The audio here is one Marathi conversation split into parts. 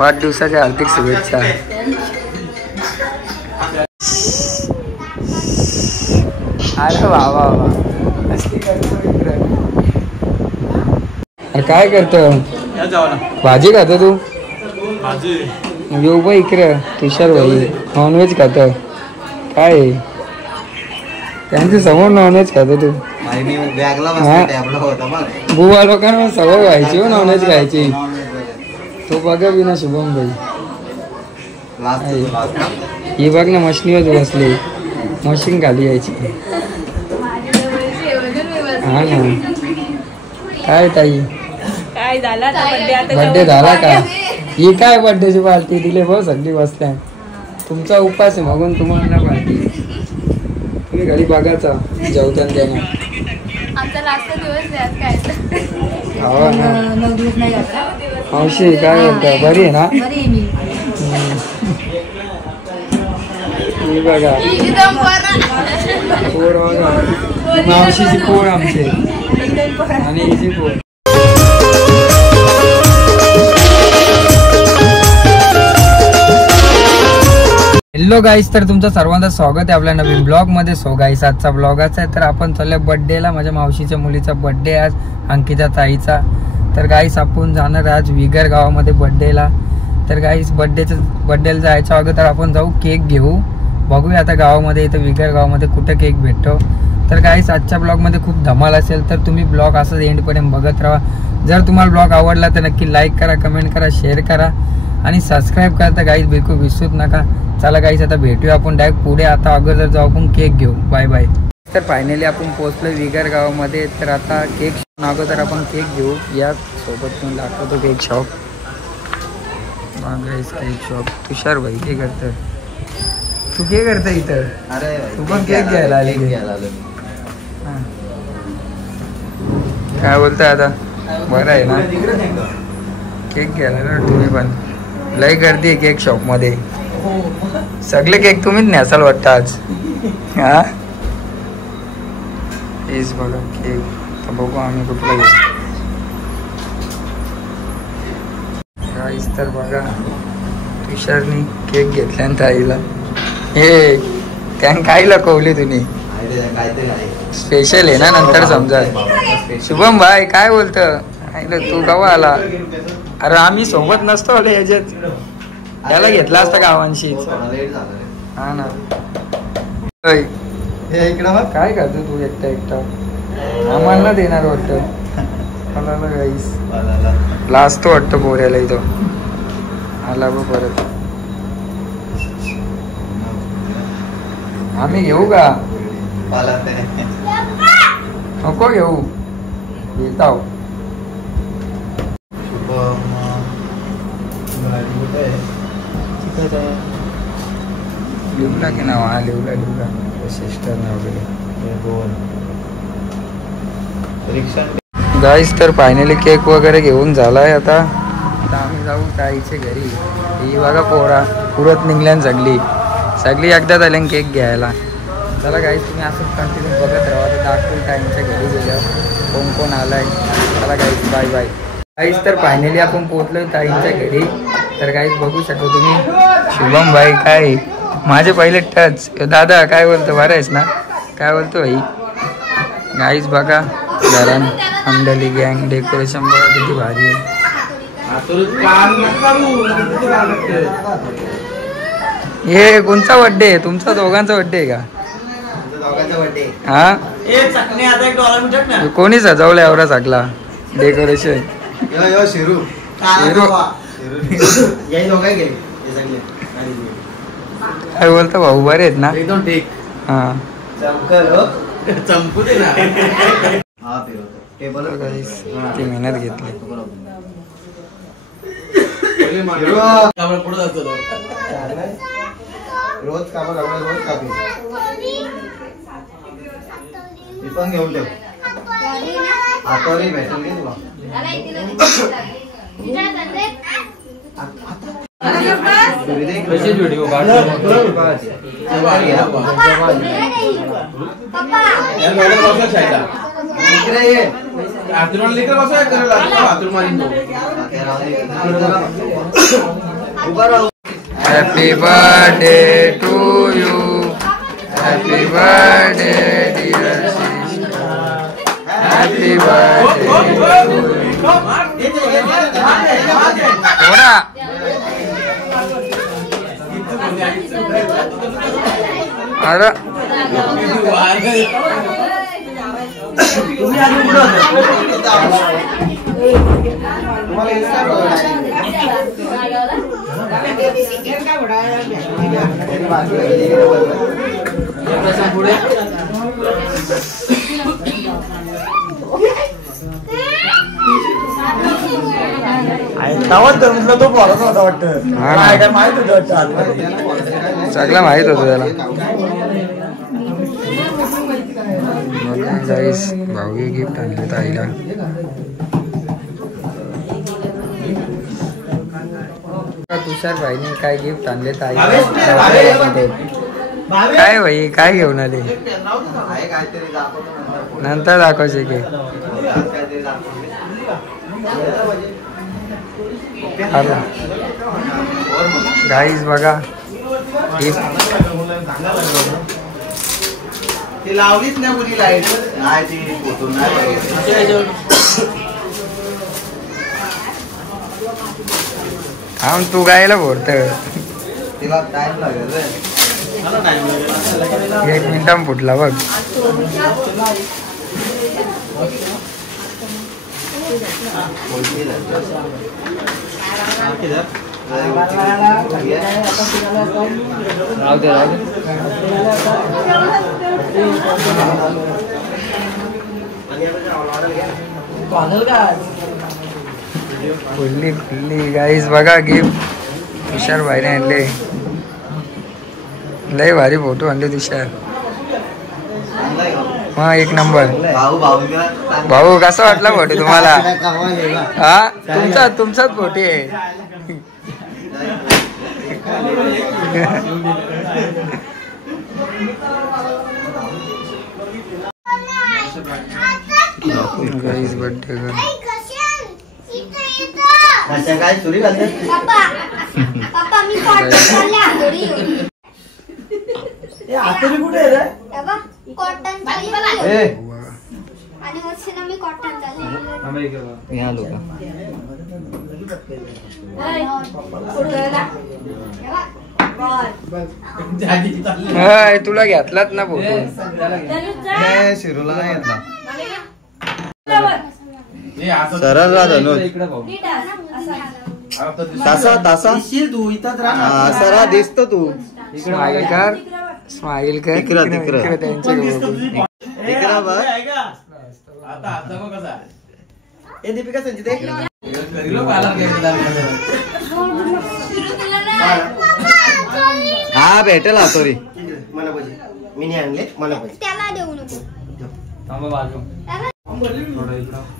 वाढदिवसाच्या हार्दिक शुभेच्छा. अरे वा वा वा. काय करतो? भाजी खातो तू? येऊ बा इकडे. तुषार भाई नॉनव्हेज खातो. काय त्यांच्या समोर नॉनव्हेज खातो तू? बुवा लोकांना सवय व्हायची हो नॉनव्हेज खायची. तो बघा बिना शुभम भाई. ही बघ ना मशीनीवर बसली. मशीन खाली यायची. हा ना. काय ताई बर्थडे झाला का? ही काय बर्थडेची पार्टी दिली बस सगळी बसल्या. तुमचा उपास आहे मगून तुम्हाला पार्टी. तुम्ही घरी बघायचा जेवताना त्यांना. मावशी काय करता? बरी आहे ना? बघा पोर बघा. मावशीची पोर आमची आणि हिची पोर. हॅलो गाईस, तर तुमचं सर्वांचं स्वागत आहे आपल्या नवीन ब्लॉग मध्ये. सो गाईस, आजचा ब्लॉगाचा आहे तर आपण चाललोय बर्थडेला. माझ्या मावशीच्या मुलीचा बर्थडे आज, अंकिता ताईचा. तर गाईस आपण जाणार आज विगर गावामध्ये बर्थडेला. तर गाईस बर्थडेला जायच्या अगोदर आपण जाऊ केक घेऊ. बघूया आता गावामध्ये इथं विगर गावामध्ये कुठं केक भेटतो. तर गाईस आजच्या ब्लॉगमध्ये खूप धमाल असेल तर तुम्ही ब्लॉग असंच एंडपर्यंत बघत राहा. जर तुम्हाला ब्लॉग आवडला तर नक्की लाईक करा, कमेंट करा, शेअर करा आणि सबस्क्राईब करा. तर गाईस बिलकुल विसरूच नका. चला गाईस आता भेटूया आपण डायरेक्ट पुढे. आता अगोदर जाऊ आपण केक घेऊ. Bye bye. तर फायनली आपण पोहोचलो विगर गावामध्ये. तर आता केक अगोदर आपण केक घेऊ. या सोबत मी दाखवतो केक शॉप. गाईस केक शॉप. तुषार भाई काय करतं? तू काय करतं इथं? अरे तू पण केक घ्यायला आली? काय बोलताय आता? बरं आहे ना? केक घ्यायला ना तुम्ही पण? लय गर्दी आहे केक शॉप मध्ये. सगळे केक तुम्हीच न्यासाल वाटतं आज. हा हेच बघा केक. तर बघू आम्ही कुठला घेऊ. गाईस तर बघा तुषारनी केक घेतल्यानंतर आईला हे त्यानं काय लकवली तुम्ही? स्पेशल आहे ना, नंतर समजा. शुभम भाई काय बोलतं? तू गावा आला? अरे आम्ही सोबत नसतो आले ह्याच्यात. त्याला घेतला असता गावांशी. हा ना. काय करतो तू एकटा? आम्हाला देणार वाटतं. लाजतो वाटतं पोऱ्याला इथं. आला बघ परत. आम्ही घेऊ का? नको घेऊ. येत आहो. लिवला की नाव? हा लिवला सिस्टर ना वगैरे. गाईस तर फायनली केक वगैरे घेऊन झालाय. आता आम्ही जाऊ ताईच्या घरी. ही बघा पोरा पुरत निघल्यान सगळी एकदा झाल्या केक घ्यायला. चला गाईस तुम्ही असंच कंटिन्यू बघत राहा. तर दाखवून ताईंच्या घरी गेल्यावर कोण कोण आलाय. चला गाईस बाय बाय. गाईस तर फायनली आपण पोहोचलोय ताईंच्या घरी. तर गाईस बघू शकतो तुम्ही. शुभम भाई काय माझे पहिले टच. दादा काय बोलतो? बरं आहेस ना? काय बोलतो भाई? गाईस बघा घरान अंडली गँग डेकोरेशन बघा किती भारी आहे. हे कोणचा बर्थडे आहे? तुमचा दोघांचा बर्थडे आहे का? हा कोणी सजवलं एवढा सगळा डेकोरेशन? काय बोलतो भाऊ? बरे आहेत ना? एकदम ठीक. हा चंपू दे ना. ती मेहनत घेतली. रोज काम रोज कापी पण घेऊन ठेव. आतावरी भेटून घे तुला. कशी video happy birthday to you. Happy birthday dear sister. Happy birthday थोडा. अरे तो बोलत होता वाटतं. माहित होतं सगळं माहित होतं त्याला. भाऊ गिफ्ट आणले ताईला. तुषार भाईने काय गिफ्ट आणले ताईला. काय भाई काय घेऊन आले. नंतर दाखवचे की गाईज बघा ती लावलीच नाही कुणी लाईट नाही ती फोटो नाही. थांब तू गायला बोलत. तिला टाइम लागेल रे. 1 मिनिटात फुटला बघ. फुल्ली गाईज बघा गिफ्ट तुषार भाईने आणले. लय भारी फोटो आणले तुषार. हा एक नंबर. भाऊ कसा वाटला फोटो तुम्हाला. हा तुमचाच फोटो आहे. गाईज बर्थडे काय चोरी घालते. आतरी कुठे आहे रे. कॉटन आणि वरती मी कॉटन तुला घेतलाच ना फोटो. शिरूला नाही घेतला. सरळ तासा तू इथं सरा दिसतो तू. स्माइल कर तिकडे त्यांच्या दीपिका संचित हा भेटेल आतोरी. मला पाहिजे मी नाही आणले. मला पाहिजे त्याला देऊ नको.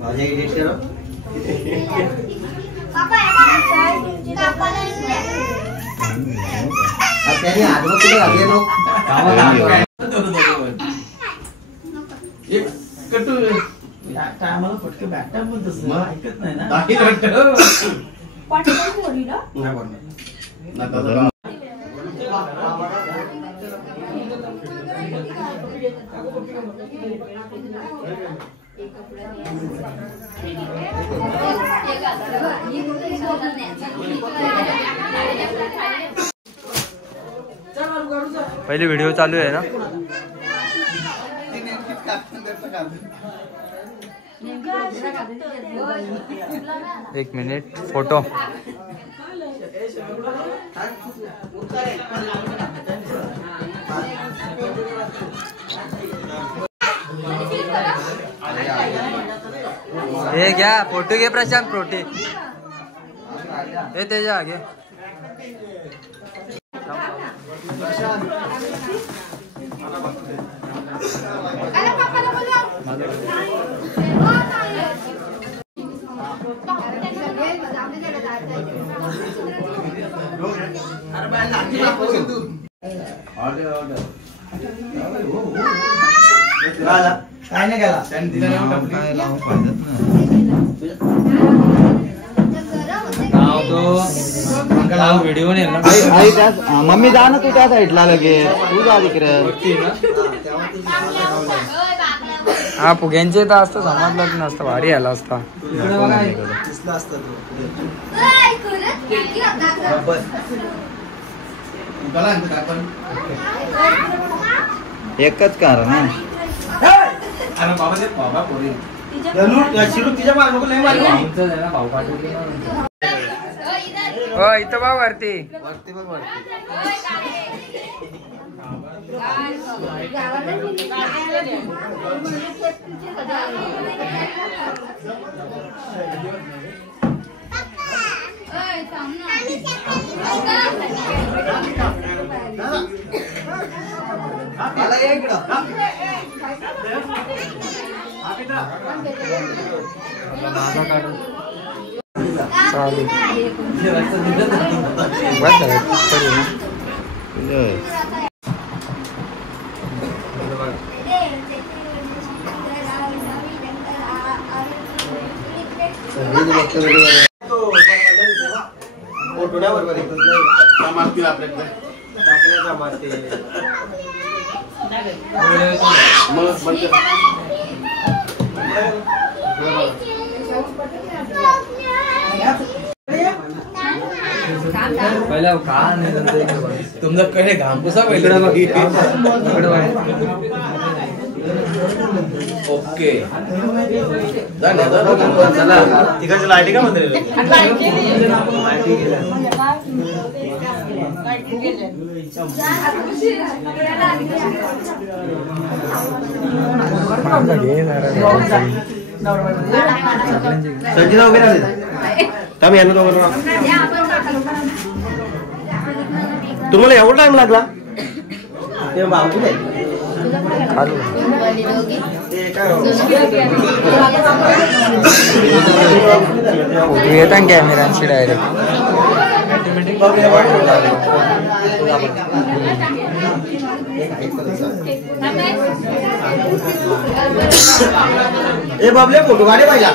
माझ्या एडिट करा. त्याने आडवं कुठे घातले लोक. टायमाला फटके बॅटा पण तसं ऐकत नाही ना. पहिले व्हिडिओ चालू आहे ना. एक मिनिट फोटो. हे घ्या फोटो घे प्रशांत. प्रोटी हे त्याच्या आगे. काय नाही गेला. नाव तो व्हिडिओ नाही ना आई त्याच मम्मी जा ना तू त्या साईडला लगेच तू जा तिकडे हा फुग्यांचे तर असतं समजलं नसतं भारी आला असता एकच कारण आहे हो इथं बघ वरती चालेल पहिला का तुमचा कडे घाम कसा पहिला ओके चला तिकडची लाईटी का म्हणते संगीता वगैरे आम्ही यांना तुम्हाला एवढा टाइम लागला येतात कॅमेरांची डायरेक्ट ए बाबले फोटो काढे पाहिला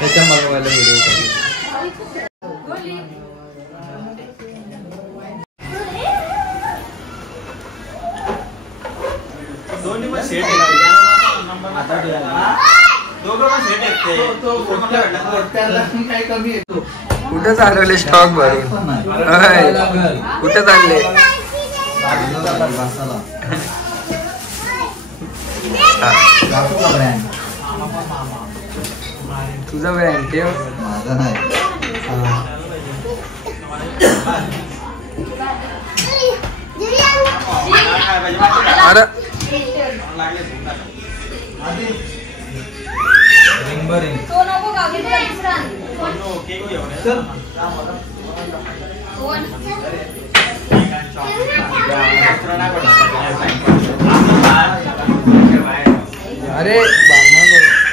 त्याच्या मागवायला व्हिडिओ कुठे चालवले स्टॉक भरून कुठे चालले तुझा ब्रँड ठेव माझा नाही अरे अरे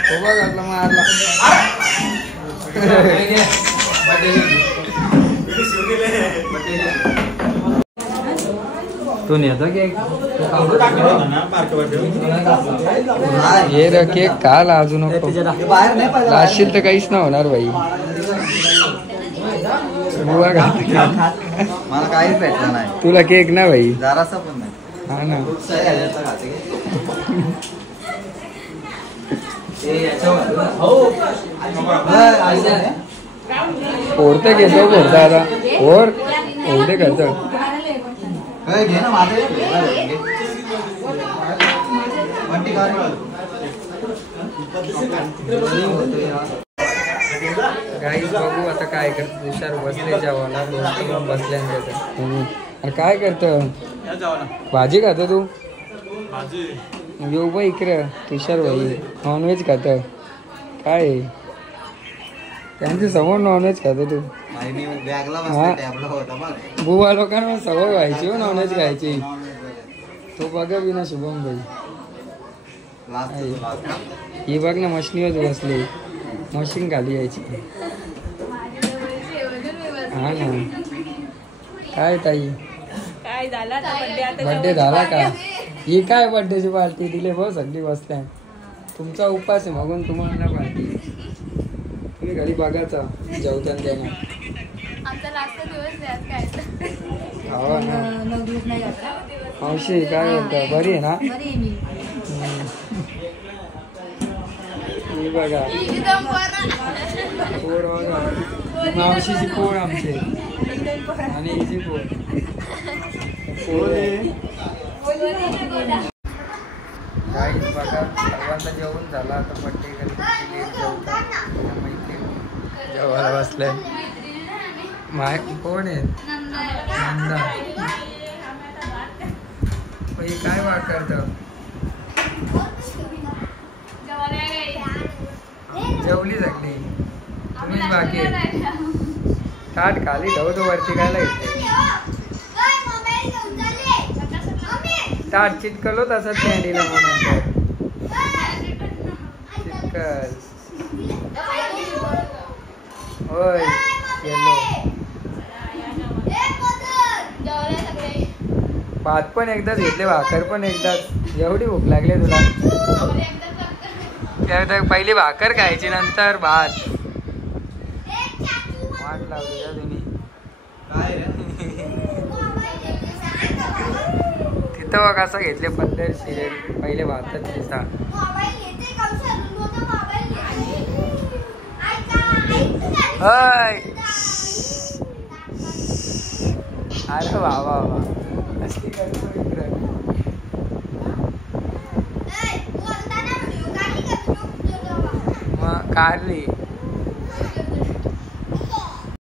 उभा घातला मारला तो नेता केक हे रे केक काल अजून लाशील तर काहीच नाही होणार भाई बुवा मला काहीच भेटलं नाही तुला केक ना भाई जरासा पण नाही हा ना ओरते घेतो ओरता आता ओर ओरते करतो घे ना माझं गाईस बघू आता काय करतो तुषार बसले जेवायला बसल्या काय करतो भाजी खातो तू येऊ बा इकडे तुषार भाई नॉनव्हेज खात काय आहे? त्यांच्या समोर नॉनव्हेज खातो तू. बुवा लोकांना सवय व्हायची हो नॉनव्हेज खायची. तो बघा बी ना शुभम भाई. ही बघ ना मशीनीवर बसली. मशीन खाली यायची. हा ना काय ताई बर्थडे झाला का? ही काय बर्थडेची पार्टी दिली बघ सगळी बसल्या. तुमचा उपास आहे मगून तुम्हाला पार्टी. तुम्ही घरी बघायचा जेवताना त्यांना. हो ना मावशी काय बोलता बरी आहे ना? ही बघा पोळ बघा मावशीची पोळ आमची आणि हिची पोळ. काही बघा सर्वांचा जेवण झाला आता बड्डे जेवायला बसले. माय कोण आहे? नंदा. काय वाट करत? जेवली सगळी तुम्हीच बाकी आहे. ताट खाली ठेवतो वरती खायला येते. ताट चिटकलो तसंच कॅन्डीला म्हणून चिटकल. होय येलो. भात पण एकदाच घेतले भाकर पण एकदाच. एवढी भूक लागली तुला? पहिली भाकर खायची नंतर भात. वाट लावली का तुम्ही? तिथं बघ असं घेतले पद्धतशीर पहिले भातच दिसा. अरे वा वा वा असली मग कारली